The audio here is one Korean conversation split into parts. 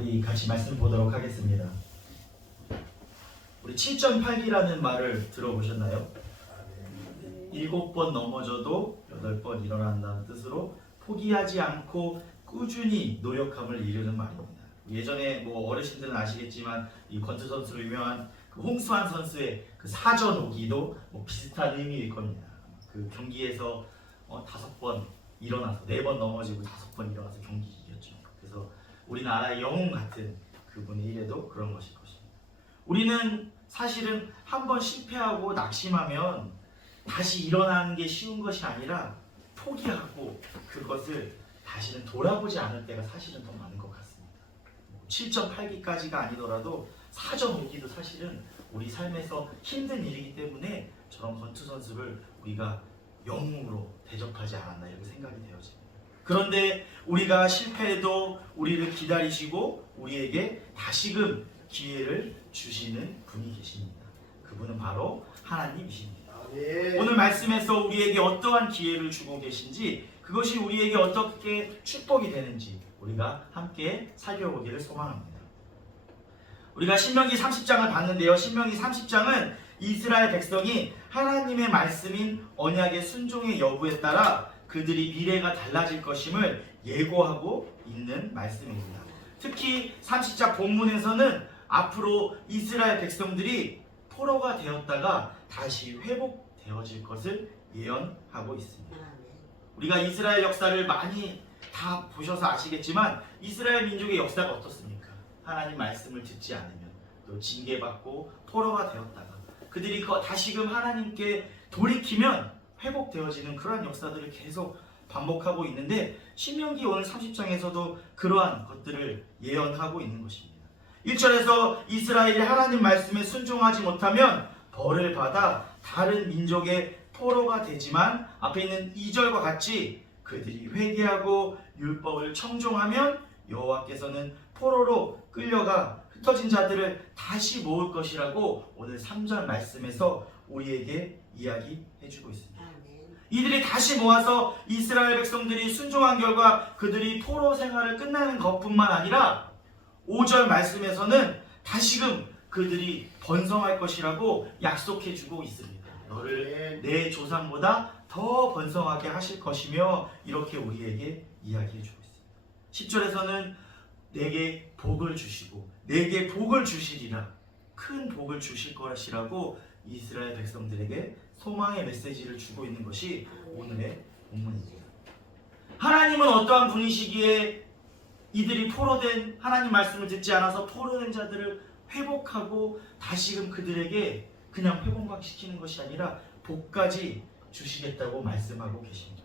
우리 같이 말씀 보도록 하겠습니다. 우리 7.8기라는 말을 들어보셨나요? 7번 넘어져도 8번 일어난다는 뜻으로 포기하지 않고 꾸준히 노력함을 이루는 말입니다. 예전에 어르신들은 아시겠지만 이 권투 선수로 유명한 그 홍수환 선수의 그 사전 오기도 비슷한 의미일 겁니다. 그 경기에서 5번 일어나서 4번 넘어지고 5번 일어나서 경기 이겼죠. 그래서 우리나라의 영웅 같은 그분의 일에도 그런 것일 것입니다. 우리는 사실은 한번 실패하고 낙심하면 다시 일어나는 게 쉬운 것이 아니라 포기하고 그것을 다시는 돌아보지 않을 때가 사실은 더 많은 것 같습니다. 7.8기까지가 아니더라도 사전 오기도 사실은 우리 삶에서 힘든 일이기 때문에 저런 권투 선수를 우리가 영웅으로 대접하지 않았나 이렇게 생각이 되어집니다. 그런데 우리가 실패해도 우리를 기다리시고 우리에게 다시금 기회를 주시는 분이 계십니다. 그분은 바로 하나님이십니다. 오늘 말씀에서 우리에게 어떠한 기회를 주고 계신지, 그것이 우리에게 어떻게 축복이 되는지 우리가 함께 살펴보기를 소망합니다. 우리가 신명기 30장을 봤는데요. 신명기 30장은 이스라엘 백성이 하나님의 말씀인 언약의 순종의 여부에 따라 그들이 미래가 달라질 것임을 예고하고 있는 말씀입니다. 특히 30장 본문에서는 앞으로 이스라엘 백성들이 포로가 되었다가 다시 회복되어질 것을 예언하고 있습니다. 우리가 이스라엘 역사를 많이 다 보셔서 아시겠지만 이스라엘 민족의 역사가 어떻습니까? 하나님 말씀을 듣지 않으면 또 징계받고 포로가 되었다가 그들이 다시금 하나님께 돌이키면 회복되어지는 그러한 역사들을 계속 반복하고 있는데, 신명기 오늘 30장에서도 그러한 것들을 예언하고 있는 것입니다. 1절에서 이스라엘이 하나님 말씀에 순종하지 못하면 벌을 받아 다른 민족의 포로가 되지만, 앞에 있는 2절과 같이 그들이 회개하고 율법을 청종하면 여호와께서는 포로로 끌려가 흩어진 자들을 다시 모을 것이라고 오늘 3절 말씀에서 우리에게 이야기해주고 있습니다. 이들이 다시 모아서 이스라엘 백성들이 순종한 결과 그들이 포로 생활을 끝나는 것뿐만 아니라 5절 말씀에서는 다시금 그들이 번성할 것이라고 약속해주고 있습니다. 너를 내 조상보다 더 번성하게 하실 것이며 이렇게 우리에게 이야기해주고 있습니다. 10절에서는 내게 복을 주시고 내게 복을 주시리라, 큰 복을 주실 것이라고 이스라엘 백성들에게 소망의 메시지를 주고 있는 것이 오늘의 본문입니다. 하나님은 어떠한 분이시기에 이들이 포로된, 하나님 말씀을 듣지 않아서 포로된 자들을 회복하고 다시금 그들에게 그냥 회복만 시키는 것이 아니라 복까지 주시겠다고 말씀하고 계십니까?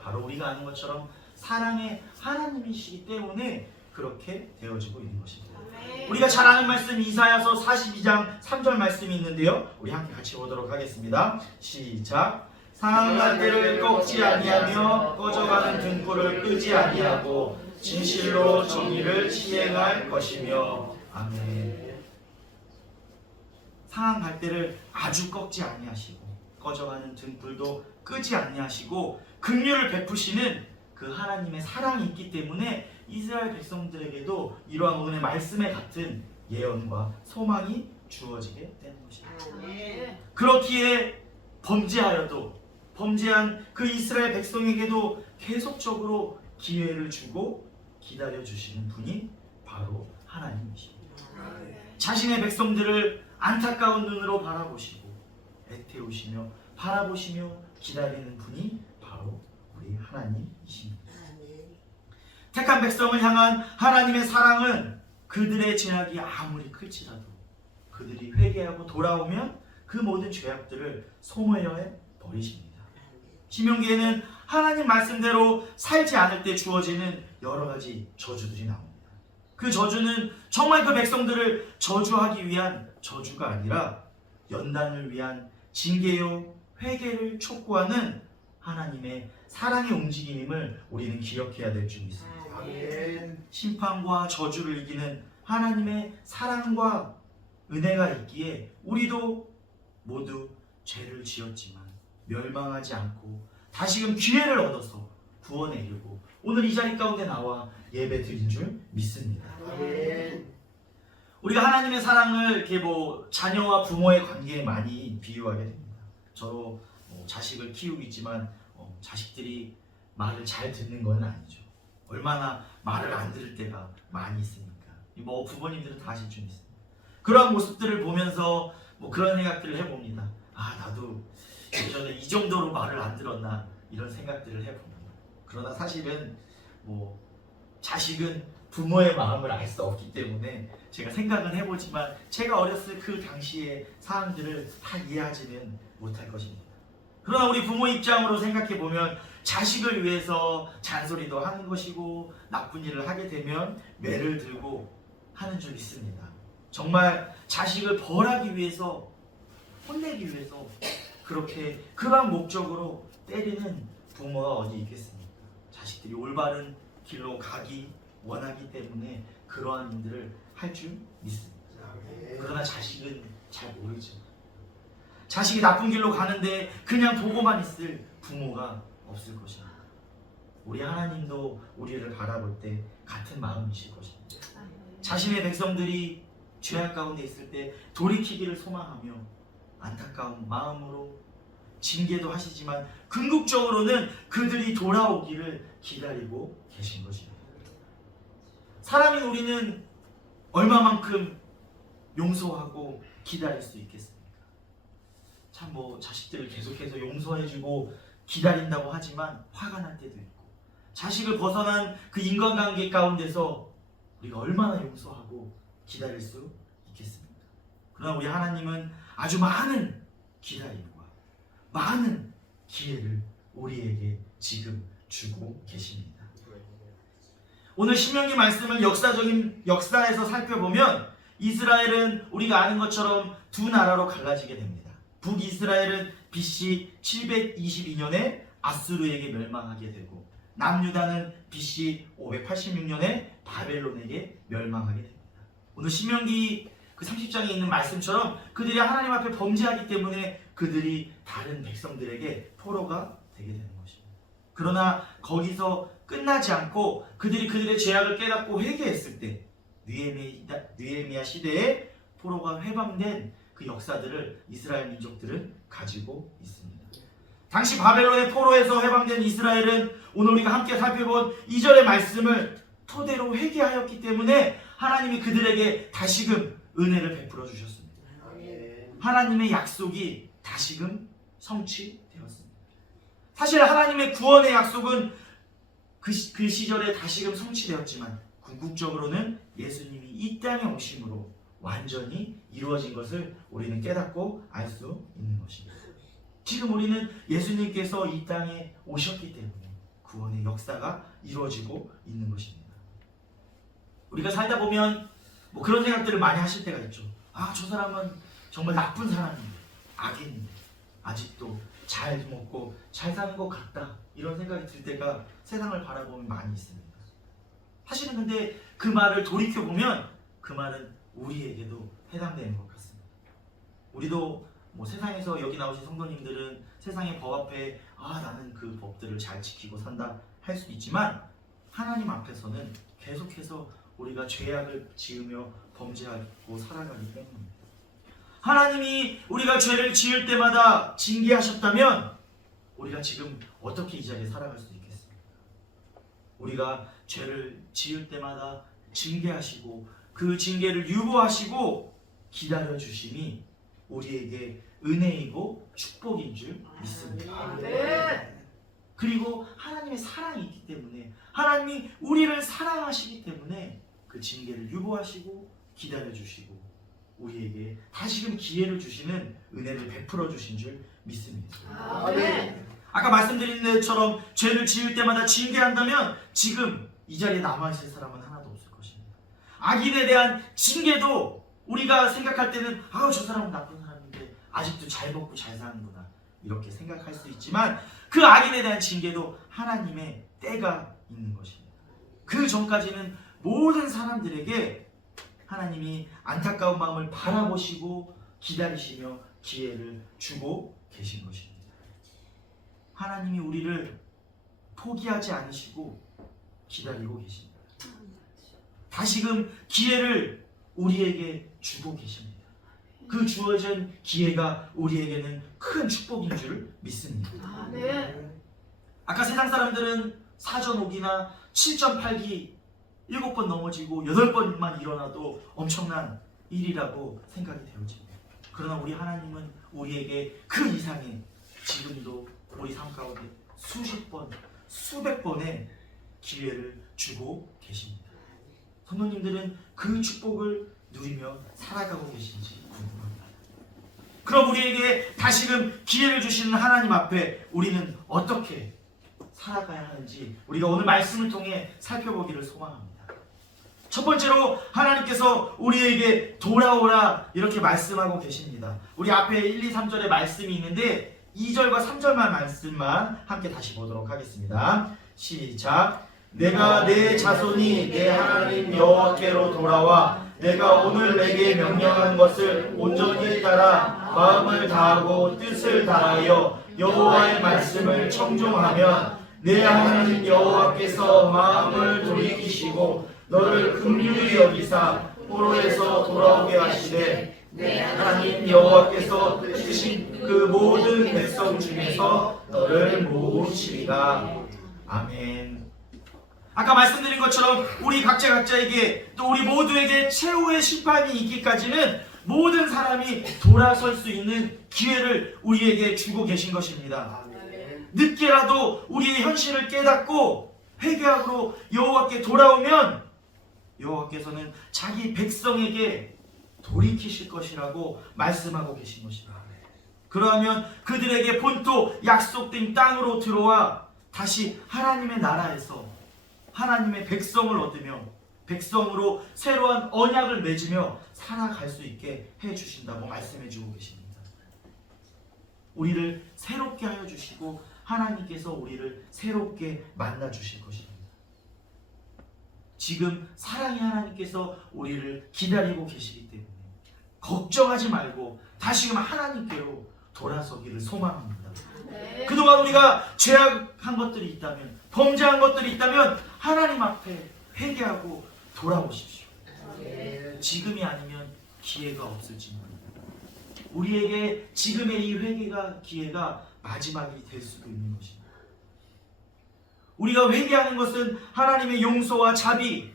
바로 우리가 아는 것처럼 사랑의 하나님이시기 때문에 그렇게 되어지고 있는 것입니다. 우리가 잘 아는 말씀 이사야서 42장 3절 말씀이 있는데요. 우리 함께 같이 보도록 하겠습니다. 시작. 상한 때를 꺾지 아니하며 꺼져가는 등불을 끄지 아니하고 진실로 정의를 시행할 것이며. 아멘. 상한 갈대를 아주 꺾지 아니하시고 꺼져가는 등불도 끄지 아니하시고 긍휼을 베푸시는 그 하나님의 사랑이 있기 때문에 이스라엘 백성들에게도 이러한 오늘의 말씀에 같은 예언과 소망이 주어지게 되는 것입니다. 그렇기에 범죄한 그 이스라엘 백성에게도 계속적으로 기회를 주고 기다려주시는 분이 바로 하나님이십니다. 자신의 백성들을 안타까운 눈으로 바라보시고 애태우시며 바라보시며 기다리는 분이 바로 우리 하나님이십니다. 택한 백성을 향한 하나님의 사랑은 그들의 죄악이 아무리 클지라도 그들이 회개하고 돌아오면 그 모든 죄악들을 소멸해 버리십니다. 신명기에는 하나님 말씀대로 살지 않을 때 주어지는 여러 가지 저주들이 나옵니다. 그 저주는 정말 그 백성들을 저주하기 위한 저주가 아니라 연단을 위한 징계요 회개를 촉구하는 하나님의 사랑의 움직임임을 우리는 기억해야 될 줄 믿습니다. 심판과 저주를 이기는 하나님의 사랑과 은혜가 있기에 우리도 모두 죄를 지었지만 멸망하지 않고 다시금 기회를 얻어서 구원에 이르고 오늘 이 자리 가운데 나와 예배 드린 줄 믿습니다. 우리가 하나님의 사랑을 이렇게 자녀와 부모의 관계에 많이 비유하게 됩니다. 저도 자식을 키우고 있지만 자식들이 말을 잘 듣는 건 아니죠. 얼마나 말을 안 들을 때가 많이 있습니까? 부모님들은 다 아실 줄 믿습니다. 그러한 모습들을 보면서 그런 생각들을 해봅니다. 나도 예전에 이 정도로 말을 안 들었나 이런 생각들을 해봅니다. 그러나 사실은 자식은 부모의 마음을 알 수 없기 때문에 제가 생각은 해보지만 제가 어렸을 그 당시의 사항들을 다 이해하지는 못할 것입니다. 그러나 우리 부모 입장으로 생각해보면 자식을 위해서 잔소리도 하는 것이고 나쁜 일을 하게 되면 매를 들고 하는 줄 믿습니다. 정말 자식을 벌하기 위해서 혼내기 위해서 그렇게 그러한 목적으로 때리는 부모가 어디 있겠습니까? 자식들이 올바른 길로 가기 원하기 때문에 그러한 일들을 할 줄 믿습니다. 그러나 자식은 잘 모르죠. 자식이 나쁜 길로 가는데 그냥 보고만 있을 부모가 없을 것입니다. 우리 하나님도 우리를 바라볼 때 같은 마음이실 것입니다. 자신의 백성들이 죄악 가운데 있을 때 돌이키기를 소망하며 안타까운 마음으로 징계도 하시지만 궁극적으로는 그들이 돌아오기를 기다리고 계신 것입니다. 사람인 우리는 얼마만큼 용서하고 기다릴 수 있겠습니까? 참 자식들을 계속해서 용서해주고 기다린다고 하지만 화가 날 때도 있고 자식을 벗어난 그 인간관계 가운데서 우리가 얼마나 용서하고 기다릴 수 있겠습니까? 그러나 우리 하나님은 아주 많은 기다림과 많은 기회를 우리에게 지금 주고 계십니다. 오늘 신명기 말씀을 역사에서 살펴보면 이스라엘은 우리가 아는 것처럼 두 나라로 갈라지게 됩니다. 북이스라엘은 BC 722년에 아수르에게 멸망하게 되고 남유다는 BC 586년에 바벨론에게 멸망하게 됩니다. 오늘 신명기 그 30장에 있는 말씀처럼 그들이 하나님 앞에 범죄하기 때문에 그들이 다른 백성들에게 포로가 되게 되는 것입니다. 그러나 거기서 끝나지 않고 그들이 그들의 죄악을 깨닫고 회개했을 때 느헤미야 시대에 포로가 해방된 그 역사들을 이스라엘 민족들은 가지고 있습니다. 당시 바벨론의 포로에서 해방된 이스라엘은 오늘 우리가 함께 살펴본 2절의 말씀을 토대로 회개하였기 때문에 하나님이 그들에게 다시금 은혜를 베풀어 주셨습니다. 하나님의 약속이 다시금 성취되었습니다. 사실 하나님의 구원의 약속은 그 시절에 다시금 성취되었지만 궁극적으로는 예수님이 이 땅에 오심으로 완전히 이루어진 것을 우리는 깨닫고 알 수 있는 것입니다. 지금 우리는 예수님께서 이 땅에 오셨기 때문에 구원의 역사가 이루어지고 있는 것입니다. 우리가 살다 보면 그런 생각들을 많이 하실 때가 있죠. 저 사람은 정말 나쁜 사람인데, 악인인데 아직도 잘 먹고 잘 사는 것 같다, 이런 생각이 들 때가 세상을 바라보면 많이 있습니다. 사실은 근데 그 말을 돌이켜보면 그 말은 우리에게도 해당되는 것 같습니다. 우리도 세상에서 여기 나오신 성도님들은 세상의 법 앞에 나는 그 법들을 잘 지키고 산다 할 수 있지만 하나님 앞에서는 계속해서 우리가 죄악을 지으며 범죄하고 살아가기 때문입니다. 하나님이 우리가 죄를 지을 때마다 징계하셨다면 우리가 지금 어떻게 이 자리에 살아갈 수 있겠습니까? 우리가 죄를 지을 때마다 징계하시고 그 징계를 유보하시고 기다려주심이 우리에게 은혜이고 축복인 줄 믿습니다. 그리고 하나님의 사랑이 있기 때문에 하나님이 우리를 사랑하시기 때문에 그 징계를 유보하시고 기다려주시고 우리에게 다시금 기회를 주시는 은혜를 베풀어 주신 줄 믿습니다. 아까 말씀드린 것처럼 죄를 지을 때마다 징계한다면 지금 이 자리에 남아있을 사람은 하나도 없을 것입니다. 악인에 대한 징계도 우리가 생각할 때는 저 사람은 나쁜 사람인데 아직도 잘 먹고 잘 사는구나 이렇게 생각할 수 있지만 그 악인에 대한 징계도 하나님의 때가 있는 것입니다. 그 전까지는 모든 사람들에게 하나님이 안타까운 마음을 바라보시고 기다리시며 기회를 주고 계신 것입니다. 하나님이 우리를 포기하지 않으시고 기다리고 계십니다. 다시금 기회를 우리에게 주고 계십니다. 그 주어진 기회가 우리에게는 큰 축복인 줄 믿습니다. 아까 세상 사람들은 사전 오기나 7.8기 7번 넘어지고 8번만 일어나도 엄청난 일이라고 생각이 되어집니다. 그러나 우리 하나님은 우리에게 그 이상의 지금도 우리 삶 가운데 수십 번, 수백 번의 기회를 주고 계십니다. 성도님들은 그 축복을 누리며 살아가고 계신지 궁금합니다. 그럼 우리에게 다시금 기회를 주시는 하나님 앞에 우리는 어떻게 살아가야 하는지 우리가 오늘 말씀을 통해 살펴보기를 소망합니다. 첫 번째로 하나님께서 우리에게 돌아오라 이렇게 말씀하고 계십니다. 우리 앞에 1, 2, 3절의 말씀이 있는데 2절과 3절만 말씀만 함께 다시 보도록 하겠습니다. 시작. 내가 내 자손이 내 하나님 여호와께로 돌아와 내가 오늘 내게 명령한 것을 온전히 따라 마음을 다하고 뜻을 다하여 여호와의 말씀을 청종하면 내 하나님 여호와께서 마음을 돌이키시고 너를 긍휼히 여기사 포로에서 돌아오게 하시되 내 하나님 여호와께서 뜻이신 그 모든 백성 중에서 너를 모으시리라. 아멘. 아까 말씀드린 것처럼 우리 각자에게 또 우리 모두에게 최후의 심판이 있기까지는 모든 사람이 돌아설 수 있는 기회를 우리에게 주고 계신 것입니다. 늦게라도 우리의 현실을 깨닫고 회개하고 여호와께 돌아오면 여호와께서는 자기 백성에게 돌이키실 것이라고 말씀하고 계신 것입니다. 그러하면 그들에게 본토 약속된 땅으로 들어와 다시 하나님의 나라에서 하나님의 백성을 얻으며 백성으로 새로운 언약을 맺으며 살아갈 수 있게 해주신다고 말씀해주고 계십니다. 우리를 새롭게 하여 주시고 하나님께서 우리를 새롭게 만나 주실 것입니다. 지금 사랑의 하나님께서 우리를 기다리고 계시기 때문에 걱정하지 말고 다시금 하나님께로 돌아서기를 소망합니다. 그동안 우리가 죄악한 것들이 있다면, 범죄한 것들이 있다면 하나님 앞에 회개하고 돌아오십시오. 지금이 아니면 기회가 없을지 모릅니다. 우리에게 지금의 이 기회가 마지막이 될 수도 있는 것입니다. 우리가 회개하는 것은 하나님의 용서와 자비,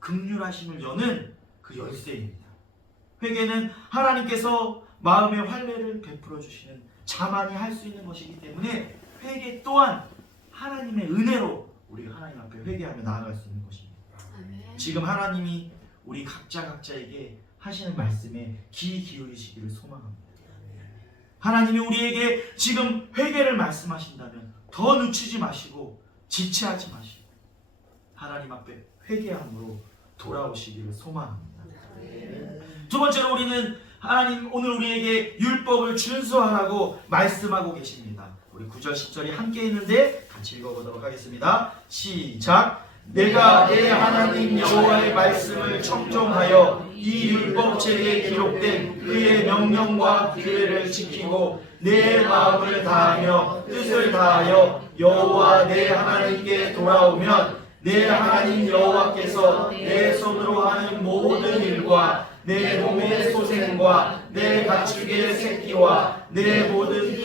긍휼하심을 여는 그 열쇠입니다. 회개는 하나님께서 마음의 환례를 베풀어 주시는 자만이 할 수 있는 것이기 때문에 회개 또한 하나님의 은혜로 우리가 하나님 앞에 회개하며 나아갈 수 있는 것입니다. 지금 하나님이 우리 각자에게 하시는 말씀에 귀 기울이시기를 소망합니다. 하나님이 우리에게 지금 회개를 말씀하신다면 더 늦추지 마시고 지체하지 마시고 하나님 앞에 회개함으로 돌아오시기를 소망합니다. 두 번째로 우리는 하나님 오늘 우리에게 율법을 준수하라고 말씀하고 계십니다. 우리 9절 10절이 함께 있는데 같이 읽어보도록 하겠습니다. 시작. 내가 내 하나님 여호와의 말씀을 청종하여 이 율법책에 기록된 그의 명령과 규례를 지키고 내 마음을 다하며 뜻을 다하여 여호와 내 하나님께 돌아오면 내 하나님 여호와께서 내 손으로 하는 모든 일과 내 몸의 소생과 내 가축의 새끼와 내 모든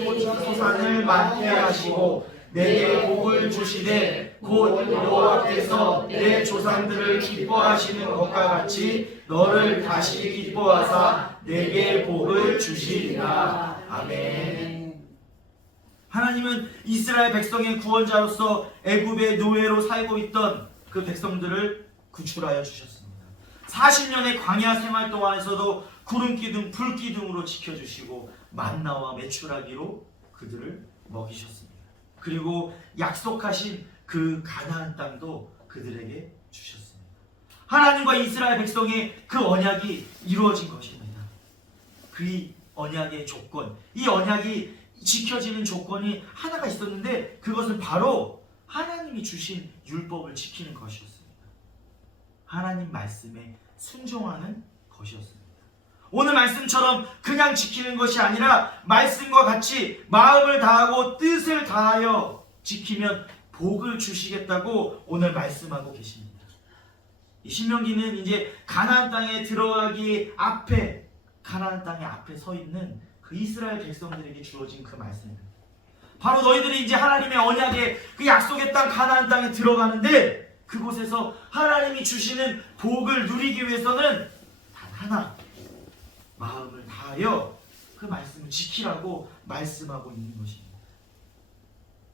소산을 많게 하시고 내게 복을 주시되 곧 여호와께서 내 조상들을 기뻐하시는 것과 같이 너를 다시 기뻐하사 내게 복을 주시리라. 아멘. 하나님은 이스라엘 백성의 구원자로서 애굽의 노예로 살고 있던 그 백성들을 구출하여 주셨습니다. 40년의 광야 생활 동안에서도 구름기둥, 불기둥으로 지켜주시고 만나와 메추라기로 그들을 먹이셨습니다. 그리고 약속하신 그 가나안 땅도 그들에게 주셨습니다. 하나님과 이스라엘 백성의 그 언약이 이루어진 것입니다. 그 언약의 조건, 이 언약이 지켜지는 조건이 하나가 있었는데 그것은 바로 하나님이 주신 율법을 지키는 것이었습니다. 하나님 말씀에 순종하는 것이었습니다. 오늘 말씀처럼 그냥 지키는 것이 아니라 말씀과 같이 마음을 다하고 뜻을 다하여 지키면 복을 주시겠다고 오늘 말씀하고 계십니다. 이 신명기는 이제 가나안 땅에 들어가기 앞에, 가나안 땅의 앞에 서 있는 그 이스라엘 백성들에게 주어진 그 말씀입니다. 바로 너희들이 이제 하나님의 언약의 그 약속의 땅 가나안 땅에 들어가는데, 그곳에서 하나님이 주시는 복을 누리기 위해서는 단 하나, 마음을 다하여 그 말씀을 지키라고 말씀하고 있는 것입니다.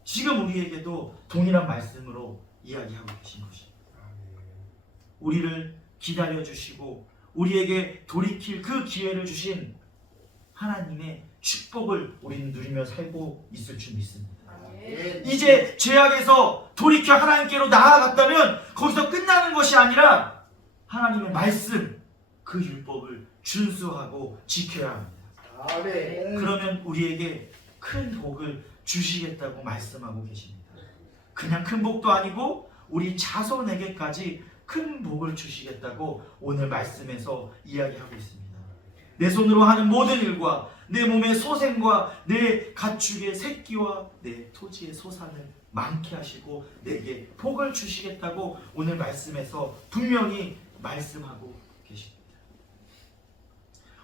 지금 우리에게도 동일한 말씀으로 이야기하고 계신 것입니다. 우리를 기다려주시고 우리에게 돌이킬 그 기회를 주신 하나님의 축복을 우리는 누리며 살고 있을 줄 믿습니다. 이제 죄악에서 돌이켜 하나님께로 나아갔다면 거기서 끝나는 것이 아니라 하나님의 말씀, 그 율법을 준수하고 지켜야 합니다. 그러면 우리에게 큰 복을 주시겠다고 말씀하고 계십니다. 그냥 큰 복도 아니고 우리 자손에게까지 큰 복을 주시겠다고 오늘 말씀에서 이야기하고 있습니다. 내 손으로 하는 모든 일과 내 몸의 소생과 내 가축의 새끼와 내 토지의 소산을 많게 하시고 내게 복을 주시겠다고 오늘 말씀에서 분명히 말씀하고 계십니다.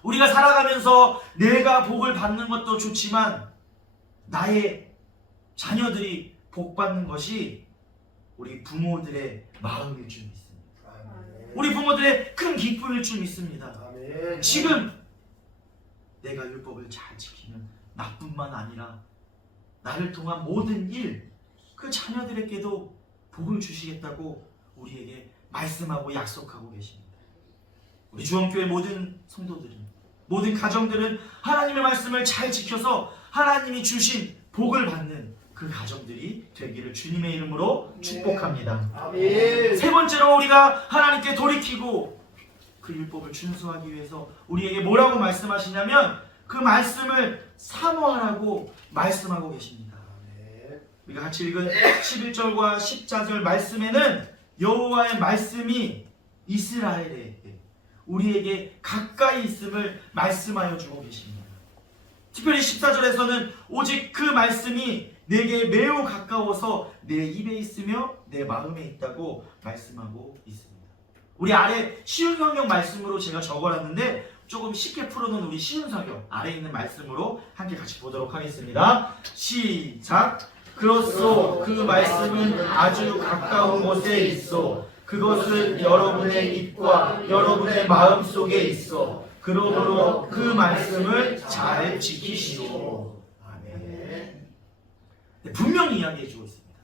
우리가 살아가면서 내가 복을 받는 것도 좋지만 나의 자녀들이 복 받는 것이 우리 부모들의 마음일 줄 믿습니다. 우리 부모들의 큰 기쁨일 줄 믿습니다. 지금 내가 율법을 잘 지키면 나뿐만 아니라 나를 통한 모든 일, 그 자녀들에게도 복을 주시겠다고 우리에게 말씀하고 약속하고 계십니다. 우리 주원교회 모든 성도들은, 모든 가정들은 하나님의 말씀을 잘 지켜서 하나님이 주신 복을 받는 그 가정들이 되기를 주님의 이름으로 축복합니다. 아멘. 세 번째로 우리가 하나님께 돌이키고 그 율법을 준수하기 위해서 우리에게 뭐라고 말씀하시냐면 그 말씀을 사모하라고 말씀하고 계십니다. 우리가 같이 읽은 11절과 14절 말씀에는 여호와의 말씀이 이스라엘에 우리에게 가까이 있음을 말씀하여 주고 계십니다. 특별히 14절에서는 오직 그 말씀이 내게 매우 가까워서 내 입에 있으며 내 마음에 있다고 말씀하고 있습니다. 우리 아래 쉬운 성경 말씀으로 제가 적어놨는데 조금 쉽게 풀어놓은 우리 쉬운 성경 아래에 있는 말씀으로 함께 같이 보도록 하겠습니다. 시작! 그렇소 그 말씀은 아주 가까운 곳에 있어 그것은 여러분의 입과 여러분의 마음 속에 있어 그러므로 그 말씀을 잘 지키시오. 아멘. 분명히 이야기해주고 있습니다.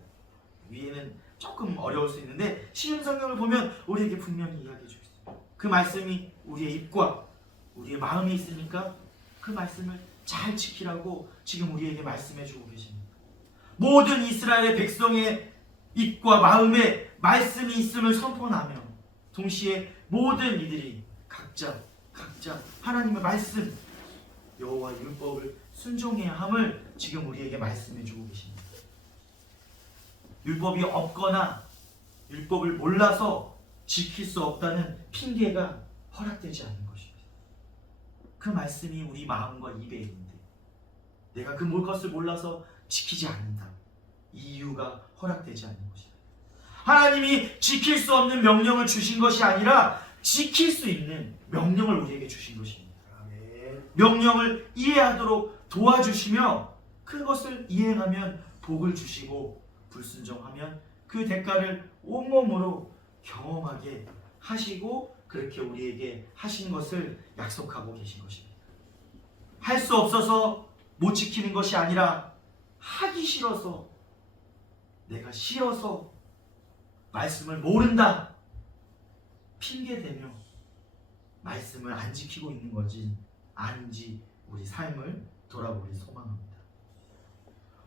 위에는 조금 어려울 수 있는데 쉬운 성경을 보면 우리에게 분명히 이야기해주고 있습니다. 그 말씀이 우리의 입과 우리의 마음에 있으니까 그 말씀을 잘 지키라고 지금 우리에게 말씀해주고 계십니다. 모든 이스라엘의 백성의 입과 마음에 말씀이 있음을 선포하며 동시에 모든 이들이 각자 하나님의 말씀, 여호와의 율법을 순종해야 함을 지금 우리에게 말씀해주고 계십니다. 율법이 없거나 율법을 몰라서 지킬 수 없다는 핑계가 허락되지 않는 것입니다. 그 말씀이 우리 마음과 입에 있는데 내가 그 것을 몰라서 지키지 않는다. 이유가 허락되지 않는 것입니다. 하나님이 지킬 수 없는 명령을 주신 것이 아니라 지킬 수 있는 명령을 우리에게 주신 것입니다. 명령을 이해하도록 도와주시며 그것을 이행하면 복을 주시고 불순종하면 그 대가를 온몸으로 경험하게 하시고 그렇게 우리에게 하신 것을 약속하고 계신 것입니다. 할 수 없어서 못 지키는 것이 아니라 하기 싫어서 내가 싫어서 말씀을 모른다 핑계대며 말씀을 안 지키고 있는 것이 아닌지 우리 삶을 돌아보기 소망합니다.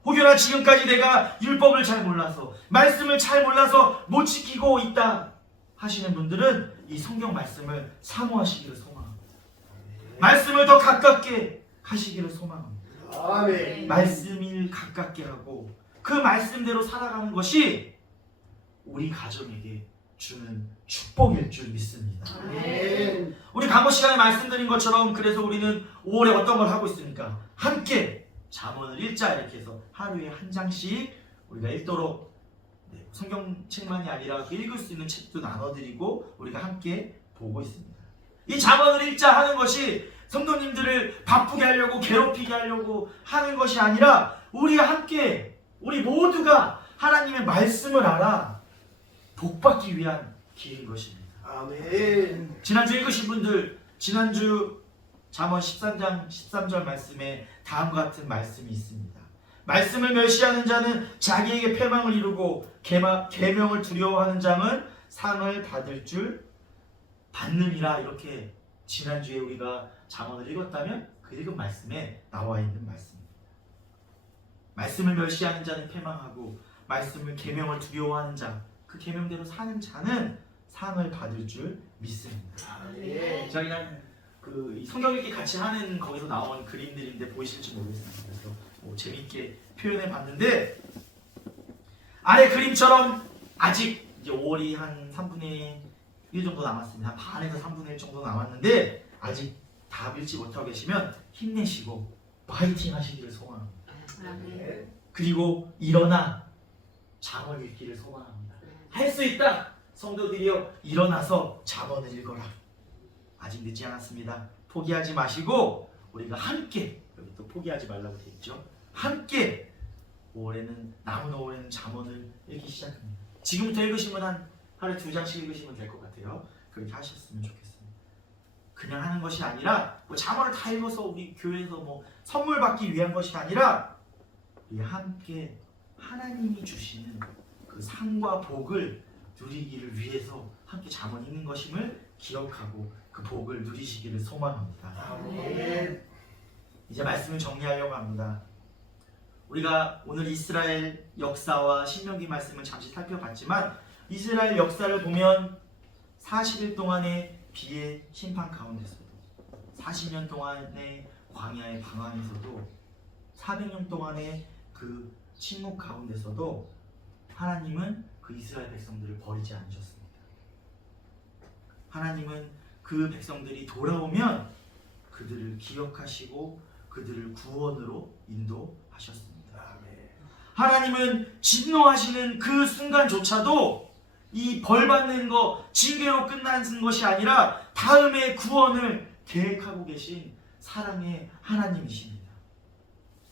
혹여나 지금까지 내가 율법을 잘 몰라서 말씀을 잘 몰라서 못 지키고 있다 하시는 분들은 이 성경 말씀을 사모하시기를 소망합니다. 말씀을 더 가깝게 하시기를 소망합니다. 아멘. 말씀을 가깝게 하고 그 말씀대로 살아가는 것이 우리 가정에게 주는 축복일 줄 믿습니다. 아멘. 우리 과거 시간에 말씀드린 것처럼 그래서 우리는 5월에 어떤 걸 하고 있습니까? 함께 잠언을 읽자 이렇게 해서 하루에 한 장씩 우리가 읽도록 성경책만이 아니라 읽을 수 있는 책도 나눠드리고 우리가 함께 보고 있습니다. 이 잠언을 읽자 하는 것이 성도님들을 바쁘게 하려고 괴롭히게 하려고 하는 것이 아니라 우리가 함께 우리 모두가 하나님의 말씀을 알아 복받기 위한 길인 것입니다. 아멘. 지난주 읽으신 분들 지난주 잠언 13장 13절 말씀에 다음과 같은 말씀이 있습니다. 말씀을 멸시하는 자는 자기에게 패망을 이루고 계명을 두려워하는 자는 상을 받을 줄 받느니라. 이렇게 지난주에 우리가 잠언을 읽었다면 그 읽은 말씀에 나와 있는 말씀입니다. 말씀을 멸시하는 자는 패망하고 말씀을 계명을 두려워하는 자, 그 계명대로 사는 자는 상을 받을 줄 믿습니다. 아멘. 제가 그냥 이 성경 읽기 같이 하는 거기서 나온 그림들인데 보이실지 모르겠습니다. 그래서 재밌게 표현해 봤는데 아래 그림처럼 아직 이제 5월이 한 3분의 1 정도 남았습니다. 한 반에서 3분의 1 정도 남았는데 아직 다 읽지 못하고 계시면 힘내시고 파이팅 하시기를 소망합니다. 아멘. 그리고 일어나 잠언 읽기를 소망합니다. 할 수 있다. 성도들이여 일어나서 잠언을 읽어라. 아직 늦지 않았습니다. 포기하지 마시고 우리가 함께, 여기 또 포기하지 말라고 되어 있죠. 함께 5월에는 남은 5월에는 잠언을 읽기 시작합니다. 지금부터 읽으시면 한 하루에 2장씩 읽으시면 될 것 같아요. 그렇게 하셨으면 좋겠습니다. 그냥 하는 것이 아니라 잠언을 다 읽어서 우리 교회에서 선물 받기 위한 것이 아니라 우리 함께 하나님이 주시는 그 상과 복을 누리기를 위해서 함께 잠언 읽는 것임을 기억하고 그 복을 누리시기를 소망합니다. 아멘. 이제 말씀을 정리하려고 합니다. 우리가 오늘 이스라엘 역사와 신명기 말씀을 잠시 살펴봤지만 이스라엘 역사를 보면 40일 동안의 비의 심판 가운데서도 40년 동안의 광야의 방황에서도 400년 동안의 그 침묵 가운데서도 하나님은 그 이스라엘 백성들을 버리지 않으셨습니다. 하나님은 그 백성들이 돌아오면 그들을 기억하시고 그들을 구원으로 인도하셨습니다. 하나님은 진노하시는 그 순간조차도 이 벌받는 거, 징계로 끝나는 것이 아니라 다음의 구원을 계획하고 계신 사랑의 하나님이십니다.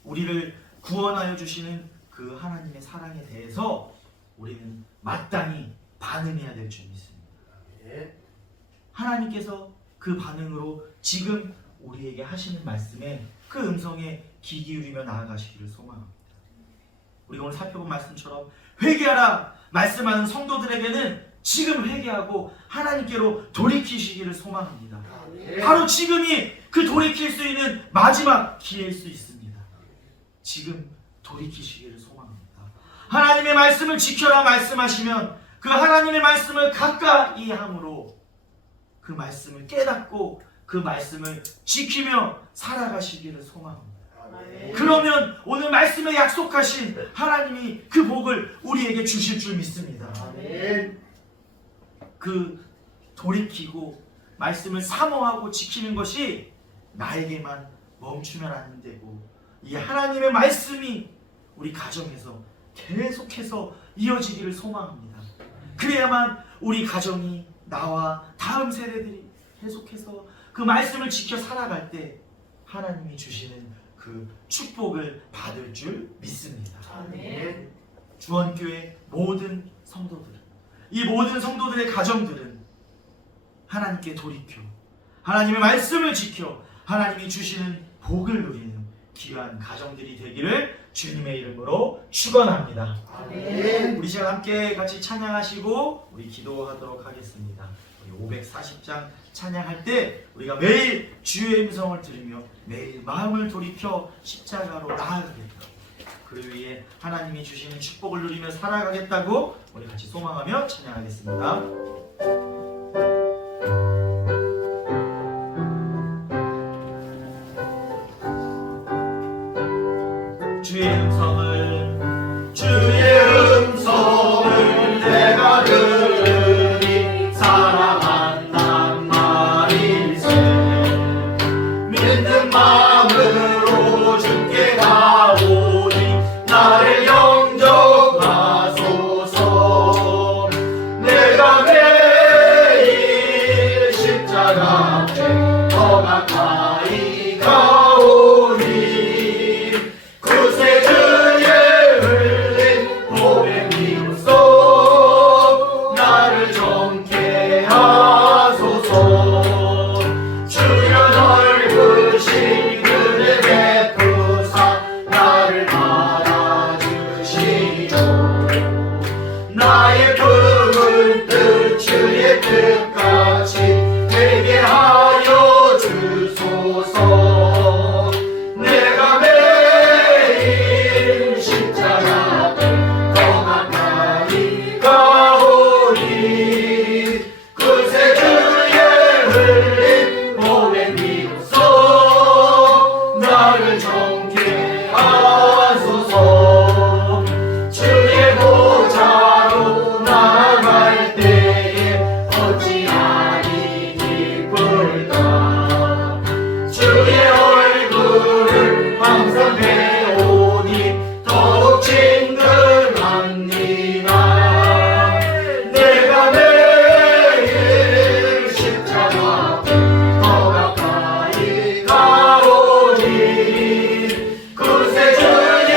우리를 구원하여 주시는 그 하나님의 사랑에 대해서 우리는 마땅히 반응해야 될 줄 믿습니다. 하나님께서 그 반응으로 지금 우리에게 하시는 말씀에 그 음성에 귀 기울이며 나아가시기를 소망합니다. 우리가 오늘 살펴본 말씀처럼 회개하라 말씀하는 성도들에게는 지금 회개하고 하나님께로 돌이키시기를 소망합니다. 바로 지금이 그 돌이킬 수 있는 마지막 기회일 수 있습니다. 지금 돌이키시기를 소망합니다. 하나님의 말씀을 지켜라 말씀하시면 그 하나님의 말씀을 가까이 함으로 그 말씀을 깨닫고 그 말씀을 지키며 살아가시기를 소망합니다. 그러면 오늘 말씀에 약속하신 하나님이 그 복을 우리에게 주실 줄 믿습니다. 그 돌이키고 말씀을 사모하고 지키는 것이 나에게만 멈추면 안 되고 이 하나님의 말씀이 우리 가정에서 계속해서 이어지기를 소망합니다. 그래야만 우리 가정이 나와 다음 세대들이 계속해서 그 말씀을 지켜 살아갈 때 하나님이 주시는 그 축복을 받을 줄 믿습니다. 아멘. 주원교회 모든 성도들은, 이 모든 성도들의 가정들은 하나님께 돌이켜 하나님의 말씀을 지켜 하나님이 주시는 복을 누리는 귀한 가정들이 되기를 주님의 이름으로 축원합니다. 아멘. 우리 시간 함께 같이 찬양하시고 우리 기도하도록 하겠습니다. 우리 540장 찬양할 때 우리가 매일 주의 음성을 들으며 매일 마음을 돌이켜 십자가로 나아가겠다. 그 위에 하나님이 주시는 축복을 누리며 살아가겠다고 우리 같이 소망하며 찬양하겠습니다. 주의 음성을 내가 들으니 사랑한단 말일세. 믿는 마음으로 주께 가오니 나를 영접하소서. 끝까지 되게 하여 주소서. 내가 매일 십자가를 더 가까이 가오니 그새 주의 흘린 몸의 비로소 나를 정케 하소서. 주의 보좌로 나아갈 때에 어찌하리 기쁠까. 주의 얼굴을 항상 배우니 더욱 친근합니다. 내가 매일 십자가 더 가까이 가오니 그새 주의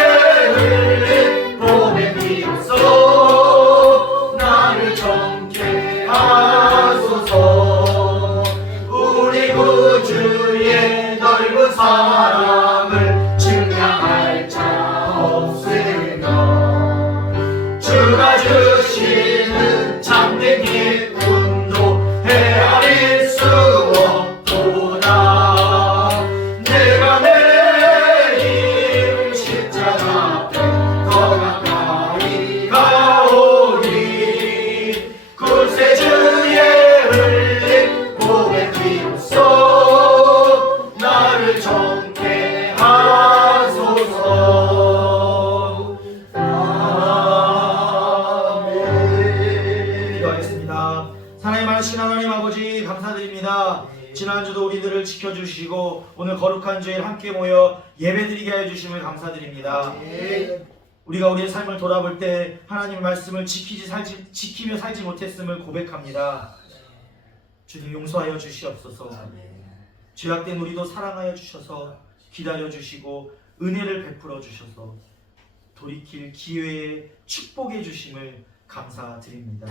흘린 몸의 비로소 나를 정케 하소서. 우리 구주의 넓은 사랑을 증량할 자 없으며 주가 주시는 참된 기쁨도 헤아릴 수 없도다. 내가 매일 십자가 앞에 더 가까이 가오니 그새 주의 흘린 몸의 비로소 나를 정케 하소서. 아멘. 기도하겠습니다. 사랑이 많으신 하나님 아버지 감사드립니다. 지난주도 우리들을 지켜주시고 오늘 거룩한 주일 함께 모여 예배드리게 하여 주심을 감사드립니다. 우리가 우리의 삶을 돌아볼 때 하나님의 말씀을 지키며 살지 못했음을 고백합니다. 주님 용서하여 주시옵소서. 죄악된 우리도 사랑하여 주셔서 기다려 주시고 은혜를 베풀어 주셔서 돌이킬 기회에 축복해 주심을 감사드립니다.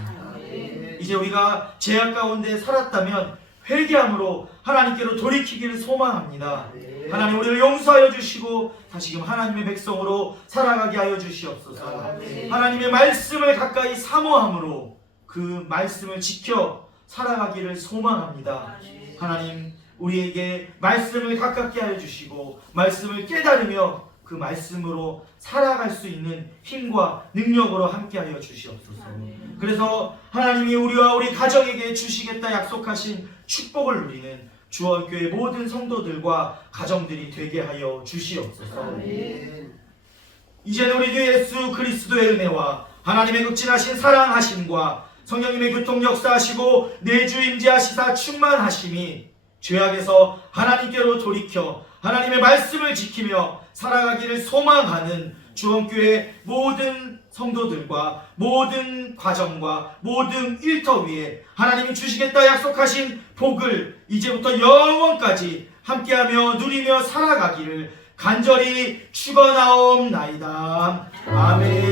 이제 우리가 죄악 가운데 살았다면 회개함으로 하나님께로 돌이키기를 소망합니다. 하나님 우리를 용서하여 주시고 다시금 하나님의 백성으로 살아가게 하여 주시옵소서. 하나님의 말씀을 가까이 사모함으로 그 말씀을 지켜 살아가기를 소망합니다. 하나님 우리에게 말씀을 가깝게 하여 주시고 말씀을 깨달으며 그 말씀으로 살아갈 수 있는 힘과 능력으로 함께 하여 주시옵소서. 그래서 하나님이 우리와 우리 가정에게 주시겠다 약속하신 축복을 누리는 주원교회 모든 성도들과 가정들이 되게 하여 주시옵소서. 이제는 우리 주 예수 그리스도의 은혜와 하나님의 극진하신 사랑하심과 성령님의 교통 역사하시고 내주 임재하시사 충만하심이 죄악에서 하나님께로 돌이켜 하나님의 말씀을 지키며 살아가기를 소망하는 주원교회 모든 성도들과 모든 과정과 모든 일터 위에 하나님이 주시겠다 약속하신 복을 이제부터 영원까지 함께하며 누리며 살아가기를 간절히 축원하옵나이다. 아멘.